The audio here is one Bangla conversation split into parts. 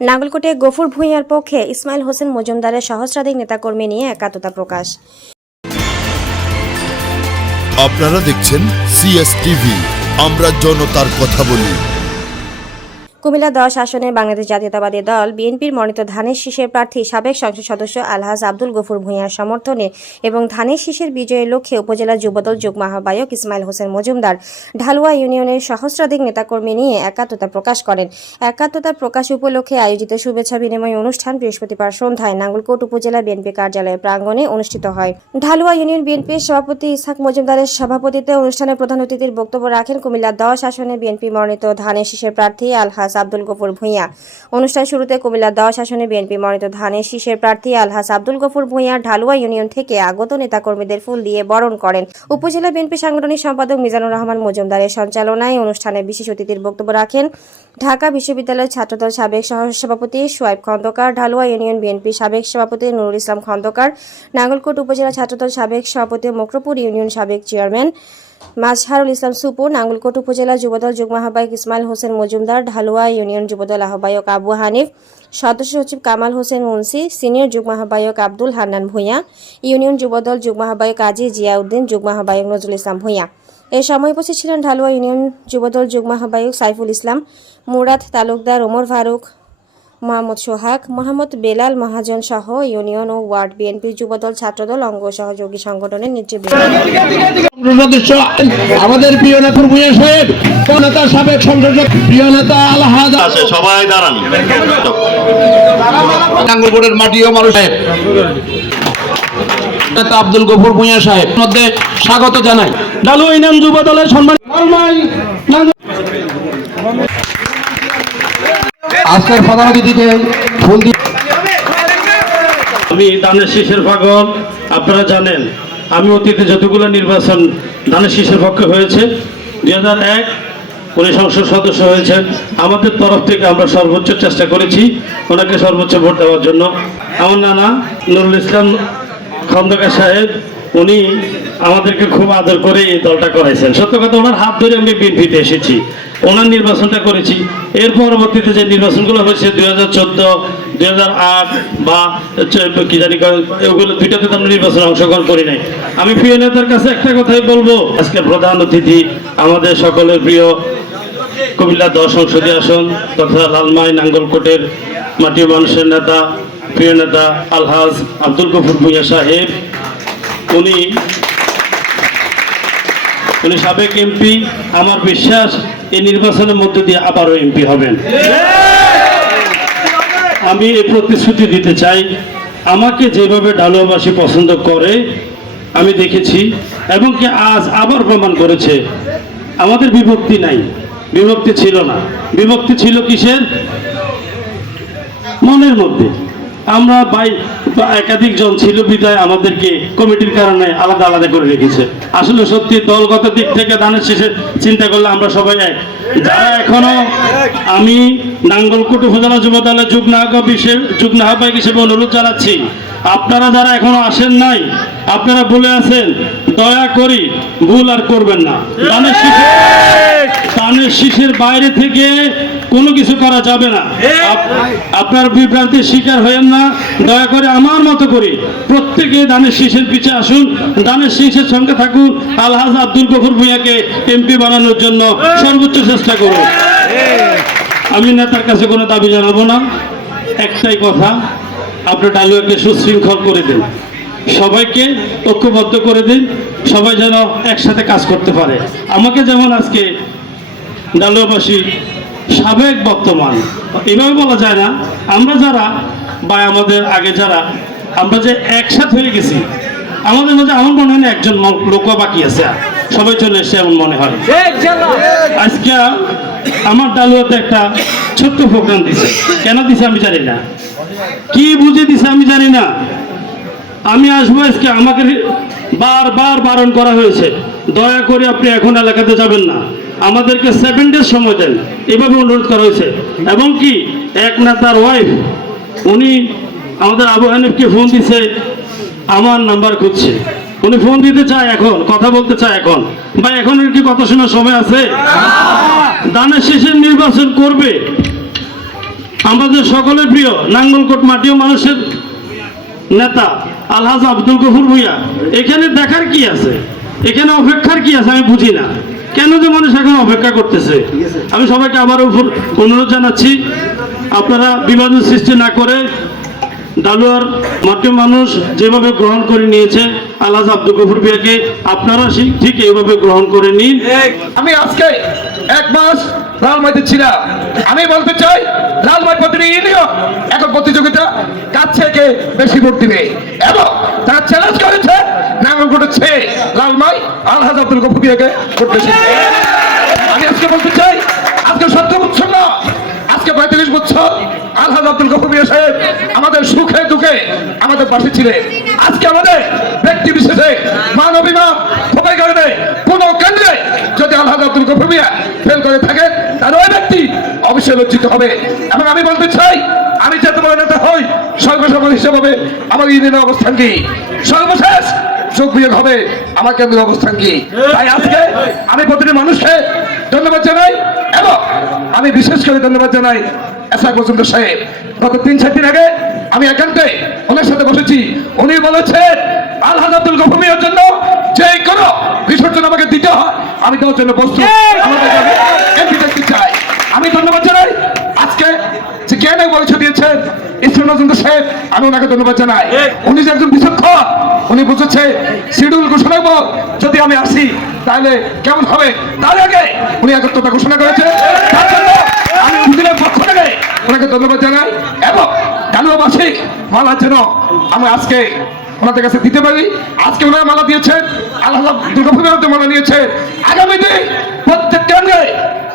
নাগলকোটে গফুর ভূঁইয়ার পক্ষে ইসমাইল হোসেন মজুমদারের সহস্রাধিক নেতাকর্মী নিয়ে একাত্মতা প্রকাশ। আপনারা দেখছেন সিএসটিভি আমরা জনতার কথা বলি। কুমিল্লা দশ আসনে বাংলাদেশ জাতীয়তাবাদী দল বিএনপির মনোনীত ধানের শীষের প্রার্থী সাবেক সংসদ সদস্য আলহাজ আব্দুল গফুর ভূঁইয়ার সমর্থনে এবং ধানের শীষের বিজয়ের লক্ষ্যে উপজেলা যুবদল যুগ্ম আহ্বায়ক ইসমাইল হোসেন মজুমদার ঢালুয়া ইউনিয়নের সহস্রাধিক নেতাকর্মী নিয়ে একাত্মতা প্রকাশ করেন। একাত্মতা প্রকাশ উপলক্ষে আয়োজিত শুভেচ্ছা বিনিময় অনুষ্ঠান বৃহস্পতিবার সন্ধ্যায় নাঙ্গলকোট উপজেলা বিএনপি কার্যালয়ের প্রাঙ্গণে অনুষ্ঠিত হয়। ঢালুয়া ইউনিয়ন বিএনপির সভাপতি ইসহাক মজুমদারের সভাপতিত্বে অনুষ্ঠানে প্রধান অতিথির বক্তব্য রাখেন কুমিল্লা দশ আসনে বিএনপি মনোনীত ধানের শীষের প্রার্থী আলহাজ আব্দুল গফুর ভূঁইয়া। অনুষ্ঠান শুরুতে কুমিল্লা দশ আসনে বিএনপি মনোনীত ধানের শীষের প্রার্থী আলহাজ আব্দুল গফুর ভূঁইয়া ঢালুয়া ইউনিয়ন থেকে আগত নেতাকর্মীদের ফুল দিয়ে বরণ করেন। উপজেলা বিএনপি সাংগঠনিক সম্পাদক মিজানুর রহমান মজুমদারের সঞ্চালনায় অনুষ্ঠানে বিশেষ অতিথির বক্তব্য রাখেন ঢাকা বিশ্ববিদ্যালয়ের ছাত্রদল সাবেক সহসভাপতি সোয়াইব খন্দকার, ঢালুয়া ইউনিয়ন বিএনপি সাবেক সভাপতি নুরুল ইসলাম খন্দকার, নাঙ্গলকোট উপজেলা ছাত্রদল সাবেক সভাপতি মকরপুর ইউনিয়ন সাবেক চেয়ারম্যান মাজহারুল ইসলাম সুপু, নাঙ্গলকোট উপজেলা যুবদল যুগ্ম আহ্বায়ক ইসমাইল হোসেন মজুমদার, ঢালুয়া ইউনিয়ন যুবদল আহ্বায়ক আবু হানিফ, সদস্য সচিব কামাল হোসেন মুন্সি, সিনিয়র যুগ্ম আহ্বায়ক আব্দুল হান্নান ভূঁইয়া, ইউনিয়ন যুবদল যুগ্ম আহ্বায়ক কাজী জিয়াউদ্দিন, যুগ্ম আহ্বায়ক নজরুল ইসলাম ভূঁইয়া। এ সময় উপস্থিত ছিলেন ঢালুয়া ইউনিয়ন যুবদল যুগ্ম আহ্বায়ক সাইফুল ইসলাম, মুরাদ তালুকদার ওমর ফারুক মোহাম্মদ সোহাগ মোহাম্মদ বেলাল মহাজন সহ ইউনিয়ন ও ওয়ার্ড বিএনপি যুবদল ছাত্রদল অঙ্গ সহযোগী সংগঠনের নেতৃবৃন্দ। আমাদের প্রিয় নেতা ভূঁইয়া সাহেব নেতা সাবেক সংসদ প্রিয় নেতা আলহাজ আছে সবাই দাঁড়ান। নাঙ্গলকোটের মাটি ও মানুষ সাহেব। নেতা আব্দুল গফুর ভূঁইয়া সাহেব। মধ্যে স্বাগত জানাই। ডালু ইউনিয়ন যুব দলের সম্মান আজকের প্রধান অতিথিকে ফুল দিয়ে আমি ধানের শীষের পাগল, আপনারা জানেন, আমি অতীতে যতগুলো নির্বাচন ধানের শীষের পক্ষে হয়েছে, দুই হাজার এক উনি সংসদ সদস্য হয়েছেন। আমাদের তরফ থেকে আমরা সর্বোচ্চ চেষ্টা করেছি ওনাকে সর্বোচ্চ ভোট দেওয়ার জন্য। আমার নানা নুরুল ইসলাম খন্দকার সাহেব উনি আমাদেরকে খুব আদর করে এই দলটা করাইছেন সত্য কথা, ওনার হাত ধরে আমি বিএনপিতে এসেছি। ওনার নির্বাচনটা করেছি। এর পরবর্তীতে যে নির্বাচনগুলো হয়েছে, দুই হাজার চোদ্দ, দুই হাজার আট বা কি জানি ওগুলো দুইটাতে তো আমরা নির্বাচনে অংশগ্রহণ করি নাই। আমি প্রিয় নেতার কাছে একটা কথাই বলব। আজকে প্রধান অতিথি আমাদের সকলের প্রিয় কুমিল্লা দশ সংসদীয় আসন তথা লালমাই নাঙ্গলকোটের মাটি মানুষের নেতা, প্রিয় নেতা আলহাজ আব্দুল গফুর ভুইয়া সাহেব উনি উনি সাবেক এমপি আমার বিশ্বাস এই নির্বাচনের মধ্যে দিয়ে আবারও এমপি হবেন। আমি এই প্রতিশ্রুতি দিতে চাই, আমাকে যেভাবে ডালুয়াবাসী পছন্দ করে, আমি দেখেছি, এবং কি আজ আবার প্রমাণ করেছে, আমাদের বিভক্তি নাই, বিভক্তি ছিল না। বিভক্তি ছিল কিসের? মনের মধ্যে। আমরা ভাই একাধিক জন ছিল বিদায় আমাদেরকে কমিটির কারণে আলাদা আলাদা করে রেখেছে। আসলে সত্যি দলগত দিক থেকে দানের শেষে চিন্তা করলে আমরা সবাই এক। যারা এখনও আমি নাঙ্গলকুট উপজেলা যুব দলের যুগ্ন যুগ্ম আহ্বায়ক হিসেবে অনুরোধ জানাচ্ছি আপনারা যারা এখনও আসেন নাই, আপনারা বলে আছেন, দয়া করি ভুল আর করবেন না। দানের শীষে দানের শীষের বাইরে থেকে কোনো কিছু করা যাবে না। আপনার বিভ্রান্তির শিকার হয়েন না। দয়া করে আমার মতো করে প্রত্যেকে দানের শীষের পিছে আসুন। দানের শীষের সঙ্গে থাকুন। আলহাজ আব্দুল গফুর ভূঁইয়াকে এমপি বানানোর জন্য সর্বোচ্চ চেষ্টা করুন। আমি নেতার কাছে কোনো দাবি জানাব না। একটাই কথা আপনি ডালুয়াকে সুশৃঙ্খল করে দিন। সবাইকে ঐক্যবদ্ধ করে দিন। সবাই যেন একসাথে কাজ করতে পারে। আমাকে যেমন আজকে ডালুয়াবাসী সাবেক বর্তমান, এভাবে বলা যায় না, আমরা যারা বা আমাদের আগে যারা, আমরা যে একসাথে হয়ে গেছি, আমাদের মধ্যে আমার মনে হয় না একজন লোক বাকি আছে। সবাই চলে এসছে এমন মনে হয়। আজকে আমার ডালুয়াতে একটা ছোট্ট প্রোগ্রাম দিছে। কেন দিছে আমি জানি না। কি বুঝে দিছে আমি জানি না। আমি আসব আজকে আমাকে বারবার বারণ করা হয়েছে। দয়া করে আপনি এখন এলাকাতে যাবেন না। আমাদেরকে সেভেন ডেজ সময় দেন। এভাবে অনুরোধ করা হয়েছে। এবং কি এক নেতার ওয়াইফ উনি আমাদের আবু হানিফকে ফোন দিছে আমার নাম্বার খুঁজছে। উনি ফোন দিতে চায় এখন কথা বলতে চায় এখন। ভাই এখন কি কথা শোনার সময় আছে? দানের শেষের নির্বাচন করবে। আমাদের সকলের প্রিয় নাঙ্গলকোট মাটিও মানুষের নেতা আলহাজ আব্দুল গফুর ভুইয়া, এখানে দেখার কি আছে? এখানে অপেক্ষার কি আছে আমি বুঝি না। কেন যে মানুষ এখন অপেক্ষা করতেছে? আমি সবাইকে আবার উপর অনুরোধ জানাচ্ছি, আপনারা বিভাজন সৃষ্টি না করে ডালুয়ার মাটি মানুষ যেভাবে গ্রহণ করে নিয়েছে, আলহাজ আব্দুল গফুর ভুইয়াকে আপনারা ঠিক এইভাবে গ্রহণ করে নিন। আমি আজকে এক মাস লালমাইতে ছিলাম আমি বলতে চাই লালমাই প্রতিটি ইউনিয়ন এখন প্রতিযোগিতা কাছ থেকে বেশি ভোট দিবে? এবং তারা চ্যালেঞ্জ করেছে নাঙ্গলকোটের চেয়ে লালমাই আলহাজ আব্দুল গফুরিয়াকে ভোট বেশি আমি আজকে বলতে চাই, আজকে সত্য বছর না আজকে পঁয়ত্রিশ বছর আলহাজ আব্দুল গফুমিয়া সাহেব আমাদের সুখে দুঃখে আমাদের পাশে ছিলেন। আজকে আমাদের ব্যক্তি বিশেষে মানবিমান সবাই কারণে কোন কেন্দ্রে যদি আলহাজ গফুর ফেল করে থাকেন তাহলে ওই ব্যক্তি অবশ্যই লজ্জিত হবে। এবং আমি বলতে চাই, আমি যাতে বড় নেতা হই, সর্বসম্মত হিসেবে আমার ইউনিয়নের অবস্থান কি? সর্বশেষ যোগ বিয়োগ হবে আমার কেন্দ্রের অবস্থান কি? তাই আজকে আমি প্রতিটি মানুষকে ধন্যবাদ জানাই, এবং আমি বিশেষ করে ধন্যবাদ জানাই এসআই সাহেব। গত তিন, চার দিন আগে আমি একান্তে ওনার সাথে বসেছি। উনি বলেছেন আলহাজ আব্দুল জন্য যে কোনো বিসর্জন আমাকে দিতে হয়। আমি দেওয়ার জন্য এমপি দেখতে চাই। আমি ধন্যবাদ জানাই। আজকে যে জ্ঞানে পরিচয় দিয়েছেন ঈশ্বর মজুমদার সাহেব আমি ওনাকে ধন্যবাদ জানাই। উনি যে একজন বিচক্ষণ উনি বুঝেছে শিডিউল ঘোষণা পর যদি আমি আসি তাহলে কেমন হবে? তার আগে উনি একত্রতা ঘোষণা করেছে। তার জন্য আমি উকিলের পক্ষ থেকে ওনাকে ধন্যবাদ জানাই। এবং ডালুয়াবাসী মালা যেন আমি আজকে ওনাদের কাছে দিতে পারি? আজকে ওনারা মালা দিয়েছেন। আল্লাহ দুর্গাপুজোর মালা নিয়েছে আগামী দিন প্রত্যেক কেন্দ্রে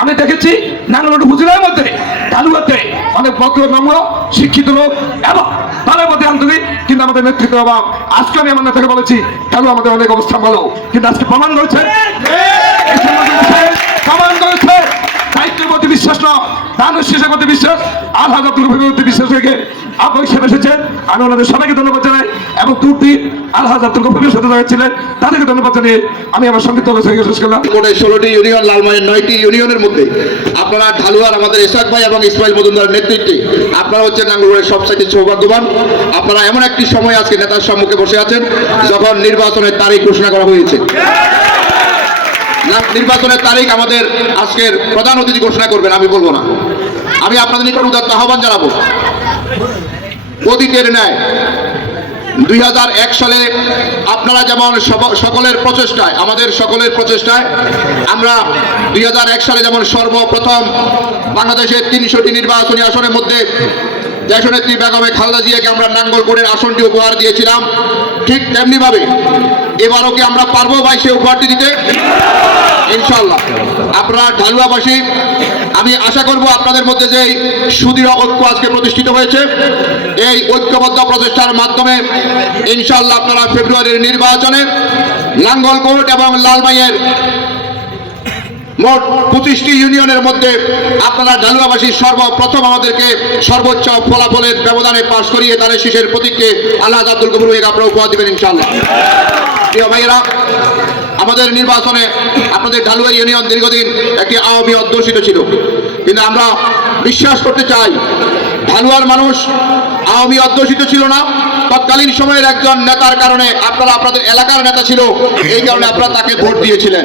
আমি দেখেছি নাঙ্গলটু হুজুরের মধ্যে, ডালুয়াতে অনেক ভদ্র নম্র, শিক্ষিত লোক এবং তাদের মধ্যে আন্তরিক কিন্তু আমাদের নেতৃত্ব অভাব। আজকে আমি আমার নেতাকে বলেছি ডালু আমাদের অনেক অবস্থান ভালো। কিন্তু আজকে প্রমাণ রয়েছে। বিষয়ে প্রমাণ করেছে দায়িত্বের প্রতি বিশ্বাস না দানের শেষের প্রতি বিশ্বাস আর হাজার প্রতি বিশ্বাস রেখে আপনার হিসেবে এসেছেন, আমি ওনাদের সবাইকে ধন্যবাদ জানাই, এবং দুটি আল হাজার দুর্গভূমির সাথে যারা তাদেরকে ধন্যবাদ জানিয়ে আমি আমার সংক্ষিপ্ত আলোচনা শেষ করলাম। কোটে ষোলোটি ইউনিয়ন, লালমাইয়ের নয়টি ইউনিয়নের মধ্যে। আপনারা ঢালুয়ার, আমাদের এসাক ভাই এবং ইসমাইল মজুমদারের নেতৃত্বে, আপনারা হচ্ছেন নাঙ্গলের সবচাইতে সৌভাগ্যবান। আপনারা এমন একটি সময় আজকে নেতার সম্মুখে বসে আছেন, যখন নির্বাচনের তারিখ ঘোষণা করা হয়েছে। নির্বাচনের তারিখ আমাদের আজকের প্রধান অতিথি ঘোষণা করবেন, আমি বলব না। আমি আপনাদের নিকট উদাত্ত আহ্বান জানাব। অতীতের ন্যায়, দুই হাজার এক সালে আপনারা যেমন সকলের প্রচেষ্টায়, আমাদের সকলের প্রচেষ্টায়, আমরা দুই হাজার এক সালে যেমন সর্বপ্রথম বাংলাদেশের তিনশোটি নির্বাচনী আসনের মধ্যে দেশনেত্রী বেগমে খালদা জিয়াকে আমরা নাঙ্গলকোটের আসনটি উপহার দিয়েছিলাম, ঠিক তেমনিভাবে এবারও কি আমরা পারব ভাই সে উপহারটি দিতে? ইনশাল্লাহ আপনারা ঢালুয়াবাসী, আমি আশা করব আপনাদের মধ্যে যে সুদৃঢ় ঐক্য আজকে প্রতিষ্ঠিত হয়েছে, এই ঐক্যবদ্ধ প্রচেষ্টার মাধ্যমে ইনশাল্লাহ আপনারা ফেব্রুয়ারির নির্বাচনে লাঙ্গলকোট এবং লালমাইয়ের মোট পঁচিশটি ইউনিয়নের মধ্যে আপনারা ঢালুয়াবাসী সর্বপ্রথম আমাদেরকে সর্বোচ্চ ফলাফলের ব্যবধানে পাশ করিয়ে তাদের শীষের প্রতীককে আল্লাহ আব্দুল কবুর হয়ে আপনারা উপহার দেবেন ইনশাল্লাহ প্রিয় ভাইয়েরা, আমাদের নির্বাচনে আপনাদের ঢালুয়া ইউনিয়ন দীর্ঘদিন একটি আওয়ামী অধ্যুষিত ছিল। কিন্তু আমরা বিশ্বাস করতে চাই, ঢালুয়ার মানুষ আওয়ামী অধ্যুষিত ছিল না। তৎকালীন সময়ের একজন নেতার কারণে আপনারা আপনাদের এলাকার নেতা ছিল, এই কারণে আপনারা তাকে ভোট দিয়েছিলেন।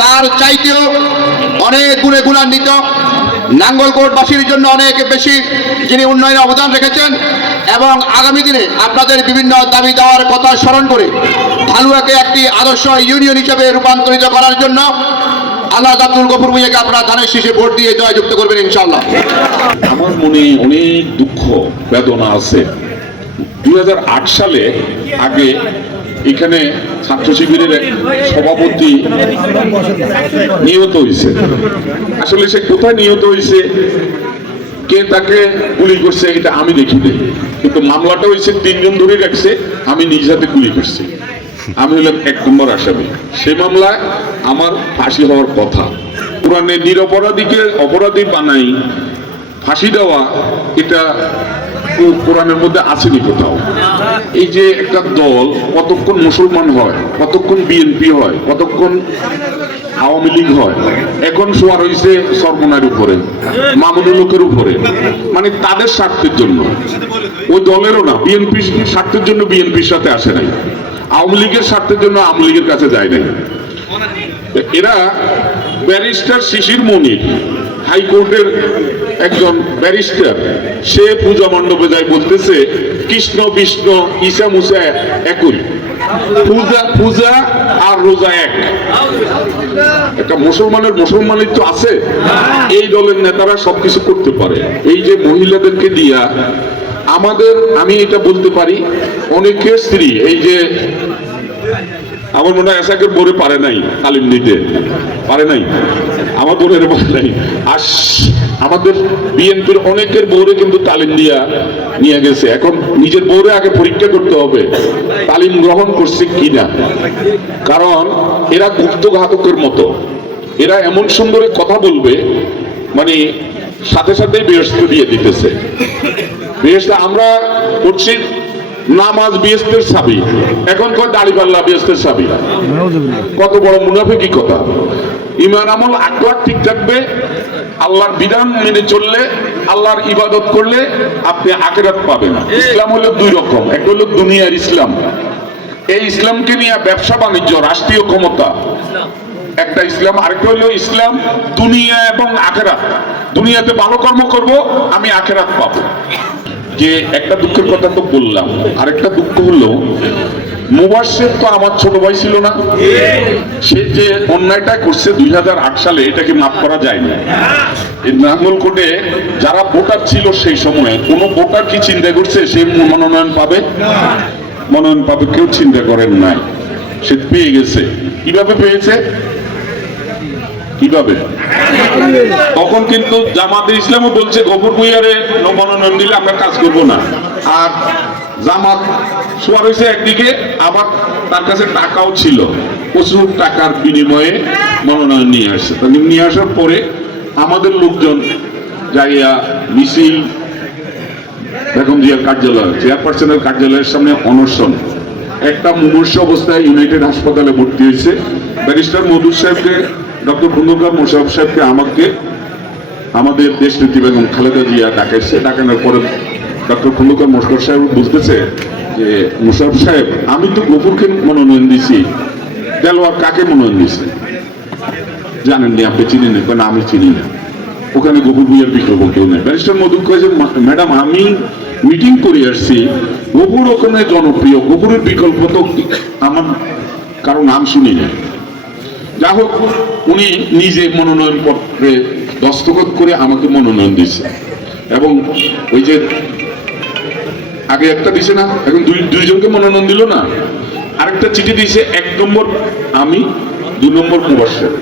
তার চাইতেও অনেক গুণে গুণান্বিত। নাঙ্গলকোটবাসীর জন্য অনেক বেশি যিনি উন্নয়নে অবদান রেখেছেন এবং আগামী দিনে আপনাদের বিভিন্ন দাবি দেওয়ার কথা স্মরণ করে, ভালুয়াকে একটি আদর্শ ইউনিয়ন হিসেবে রূপান্তরিত করার জন্য আল্লাহ আব্দুল গফুর ভুইয়াকে আপনারা ধানের শীষে ভোট দিয়ে জয়যুক্ত করবেন ইনশাল্লাহ আমার মনে অনেক দুঃখ, বেদনা আছে। দুই হাজার আট সালে আগে এখানে ছাত্র শিবিরের সভাপতি নিহত হয়েছে। আসলে সে কোথায় নিহত হয়েছে, কে তাকে গুলি করছে, এটা আমি দেখি দেখিনি কিন্তু মামলাটা হয়েছে, তিনজন ধরে রাখছে, আমি নিজ হাতে গুলি করছি। আমি হলাম এক নম্বর আসামি। সেই মামলায় আমার ফাঁসি হওয়ার কথা। কোরআনে নিরপরাধীকে অপরাধী বানাই, ফাঁসি দেওয়া, এটা কোরআনের মধ্যে আসেনি কোথাও। এই যে একটা দল, কতক্ষণ মুসলমান হয়, কতক্ষণ বিএনপি হয়, কতক্ষণ আওয়ামী লীগ হয়, এখন শোয়ার হয়েছে সর্বনার উপরে, মামুনুল লোকের উপরে। মানে তাদের স্বার্থের জন্য। ওই দলেরও না বিএনপি স্বার্থের জন্য বিএনপির সাথে আসে নাই। আওয়ামী লীগের স্বার্থের জন্য আওয়ামী লীগের কাছে যায় নাই। এরা ব্যারিস্টার শিশির মনির হাইকোর্টের একজন ব্যারিস্টার। সে পূজা মণ্ডপে যায় বলতেছে, কৃষ্ণ, বিষ্ণু, ঈশা, মুসা একই। পূজা পূজা আর রোজা এক। একটা মুসলমানের মুসলমানের তো আছে? এই দলের নেতারা সবকিছু করতে পারে। এই যে মহিলাদেরকে দিয়া আমাদের, আমি এটা বলতে পারি, অনেকের স্ত্রী, এই যে আমার মনে হয় এসাকের বোরে পারে নাই তালিম নিতে। পারে নাই? আমার বোনের পারে নাই। আর আমাদের বিএনপির অনেকের বউরে কিন্তু তালিম দিয়া নিয়ে গেছে। এখন নিজের বউরে আগে পরীক্ষা করতে হবে, তালিম গ্রহণ করছে কিনা? কারণ এরা গুপ্তঘাতকের মতো। এরা এমন সুন্দরে কথা বলবে মানে সাথে সাথেই বেহস্ত দিয়ে দিতেছে। বেহস্ত আমরা করছি নামাজ বিয়েস্তের সাবি। এখন কয় দাড়ি পাল্লা বিয়েস্তের সাবি? কত বড় মুনাফিকি কথা। ইমান আমল আকলাক ঠিক থাকবে, আল্লাহর বিধান মেনে চললে, আল্লাহর ইবাদত করলে আপনি আখেরাত পাবেন। ইসলাম হলো দুই রকম একটা হলো দুনিয়ার ইসলাম। এই ইসলামকে নিয়ে ব্যবসা বাণিজ্য, রাষ্ট্রীয় ক্ষমতা। একটা ইসলাম, আরেকটা হলো ইসলাম, দুনিয়া এবং আখেরাত। দুনিয়াতে ভালো কর্ম করব, আমি আখেরাত পাবো। যে একটা দুঃখের কথা তো বললাম, আরেকটা দুঃখ হলো মুবাসের তো আমার ছোট ভাই ছিল না। সে যে অন্যায়টা করছে দুই হাজার আট সালে, এটাকে মাফ করা যায়নি এই নাঙ্গলকোটে যারা ভোটার ছিল সেই সময়ে, কোনো ভোটার কি চিন্তা করছে? সে মনোনয়ন পাবে? মনোনয়ন পাবে, কেউ চিন্তা করেন নাই। সে পেয়ে গেছে। কীভাবে পেয়েছে? কীভাবে? তখন কিন্তু জামাতে ইসলামও বলছে, গফুর ভুইয়ারে মনোনয়ন দিলে আমরা কাজ করব না। আর জামাত সোয়ার হয়েছে একদিকে, আবার তার কাছে টাকাও ছিল। প্রচুর টাকার বিনিময়ে মনোনয়ন নিয়ে আসছে। তা নিয়ে আসার পরে আমাদের লোকজন যাইয়া মিছিল, বেগম জিয়ার কার্যালয়, চেয়ারপারসনের কার্যালয়ের সামনে অনশন। একটা মুমূর্ষ অবস্থায় ইউনাইটেড হাসপাতালে ভর্তি হয়েছে। ব্যারিস্টার মধুর সাহেবকে ডক্টর খন্দকার মোশারফ সাহেবকে আমাকে আমাদের দেশ নীতি বেগম খালেদা জিয়া ডাকাইছে। ডাকানোর পরে ডক্টর খন্দকার মোশারফ সাহেব বুঝতেছে যে মোশারফ সাহেব, আমি তো গফুরকে মনোনয়ন দিছি দেলোয়ার কাকে মনোনয়ন দিছে জানেননি আপনি চিনি না কারণ আমি চিনি না। ওখানে গোপুর ভুইয়ার বিকল্প কেউ নেই। ব্যারিস্টার মধুক কয় ম্যাডাম, আমি মিটিং করে আসছি। গোপুর ওখানে জনপ্রিয়। গোপুরের বিকল্প তো আমার কারও নাম শুনি না যা হোক, উনি নিজে মনোনয়ন পত্রে দস্তখত করে আমাকে মনোনয়ন দিচ্ছে এবং ওই যে আগে একটা দিছে না, এখন দুই দুইজনকে মনোনয়ন দিল না। আরেকটা চিঠি দিয়েছে, এক নম্বর আমি দুই নম্বর মুবাসের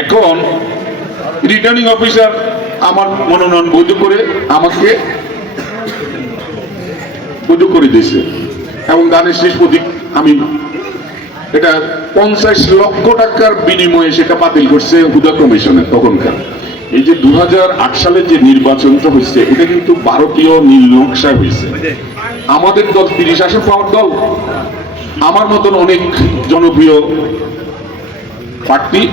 এখন রিটার্নিং অফিসার আমার মনোনয়ন বৈধ করে আমাকে বৈধ করে দিয়েছে। এবং দানের শেষ প্রতীক আমি এটা পঞ্চাশ লক্ষ টাকার বিনিময়ে সেটা বাতিল করছে হুদা কমিশনে তখনকার। এই যে দু সালে যে নির্বাচনটা হয়েছে এটা কিন্তু ভারতীয় নীল নকশায় হয়েছে। আমাদের দল তিরিশ আসে পাওয়ার দল। আমার মতন অনেক জনপ্রিয় প্রার্থী,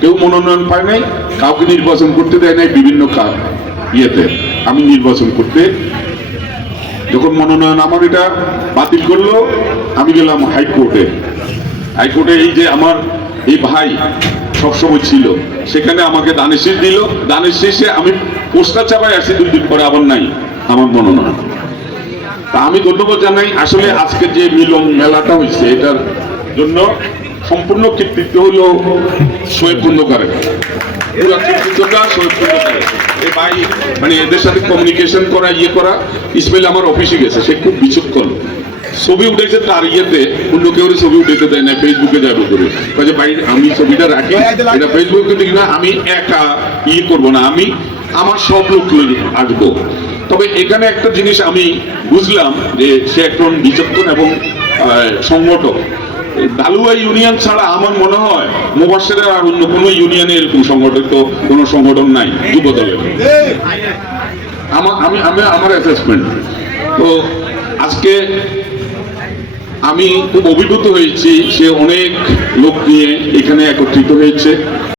কেউ মনোনয়ন পায় নাই, কাউকে নির্বাচন করতে দেয় নাই বিভিন্ন কা- ইয়েতে। আমি নির্বাচন করতে যখন মনোনয়ন আমার এটা বাতিল করল, আমি গেলাম হাইকোর্টে। হাইকোর্টে এই যে আমার এই ভাই সবসময় ছিল, সেখানে আমাকে দানের শীষ দিল। দানের শেষে আমি পোস্টার চাপাই আসছি দুই দিন পরে আবার নাই। আমার মনোনয়ন তা আমি ধন্যবাদ জানাই। আসলে আজকে যে মিলন মেলাটা হয়েছে, এটার জন্য সম্পূর্ণ কৃতিত্ব হলো শোয়েব এই ভাই মানে এদের সাথে কমিউনিকেশন করা ইয়ে করা ইসমাইল আমার অফিসে গেছে, সে খুব বিচক্ষণ। ছবি উঠেছে তার ইয়েতে অন্য কেউ ছবি উঠেতে দেয় না ফেসবুকে যাবে করে। কাজে ভাই আমি ছবিটা রাখি এটা ফেসবুকে দেখি না আমি একা ইয়ে করব না আমি আমার সব লোক আসব। তবে এখানে একটা জিনিস আমি বুঝলাম যে সে একজন বিচক্ষণ এবং সংগঠক। দালুয়া ইউনিয়ন ছাড়া আমার মনে হয় মোবাসের আর অন্য কোনো ইউনিয়নে এরকম সংগঠিত কোনো সংগঠন নাই যুব দলের আমার আমি আমি আমার অ্যাসেসমেন্ট তো আজকে আমি খুব অভিভূত হয়েছি সে অনেক লোক নিয়ে এখানে একত্রিত হয়েছে।